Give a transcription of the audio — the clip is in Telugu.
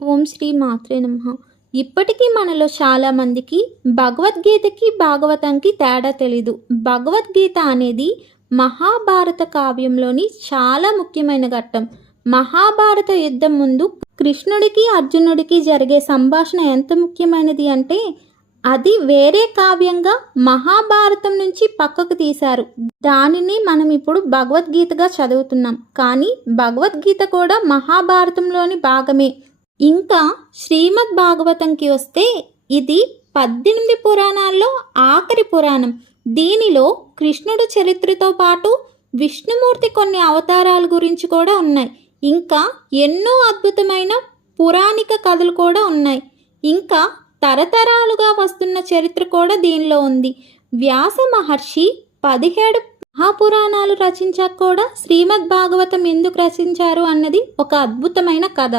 ఓం శ్రీ మాత్రే నమ. ఇప్పటికీ మనలో చాలామందికి భగవద్గీతకి భాగవతంకి తేడా తెలీదు. భగవద్గీత అనేది మహాభారత కావ్యంలోని చాలా ముఖ్యమైన ఘట్టం. మహాభారత యుద్ధం ముందు కృష్ణుడికి అర్జునుడికి జరిగే సంభాషణ ఎంత ముఖ్యమైనది అంటే అది వేరే కావ్యంగా మహాభారతం నుంచి పక్కకు తీశారు. దానిని మనం ఇప్పుడు భగవద్గీతగా చదువుతున్నాం. కానీ భగవద్గీత కూడా మహాభారతంలోని భాగమే. ఇంకా శ్రీమద్ భాగవతంకి వస్తే ఇది పద్దెనిమిది పురాణాల్లో ఆఖరి పురాణం. దీనిలో కృష్ణుడు చరిత్రతో పాటు విష్ణుమూర్తి కొన్ని అవతారాల గురించి కూడా ఉన్నాయి. ఇంకా ఎన్నో అద్భుతమైన పురాణిక కథలు కూడా ఉన్నాయి. ఇంకా తరతరాలుగా వస్తున్న చరిత్ర కూడా దీనిలో ఉంది. వ్యాస మహర్షి పదిహేడు మహాపురాణాలు రచించాక కూడా శ్రీమద్ భాగవతం ఎందుకు రచించారు అన్నది ఒక అద్భుతమైన కథ.